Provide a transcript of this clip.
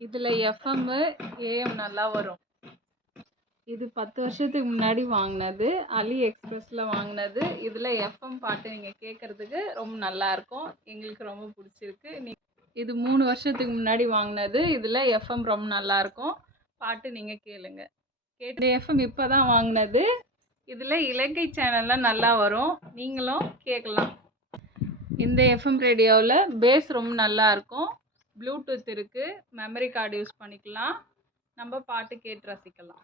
இதில் FM AM நல்லா வரும். இது 10 வருஷத்துக்கு முன்னாடி வாங்கினது, அலி எக்ஸ்பிரஸில் வாங்கினது. இதில் எஃப்எம் பாட்டு நீங்கள் கேட்குறதுக்கு ரொம்ப நல்லாயிருக்கும். எங்களுக்கு ரொம்ப பிடிச்சிருக்கு. இது 3 வருஷத்துக்கு முன்னாடி வாங்கினது. இதில் எஃப்எம் ரொம்ப நல்லாயிருக்கும். பாட்டு நீங்கள் கேளுங்க. கேட்டு எஃப்எம் இப்போ தான் வாங்கினது. இதில் இலங்கை சேனல்லாம் நல்லா வரும், நீங்களும் கேட்கலாம். இந்த எஃப்எம் ரேடியோவில் பேஸ் ரொம்ப நல்லாயிருக்கும். ப்ளூடூத் இருக்குது, மெமரி கார்டு யூஸ் பண்ணிக்கலாம். நம்ம பாட்டு கேட்டு ரசிக்கலாம்.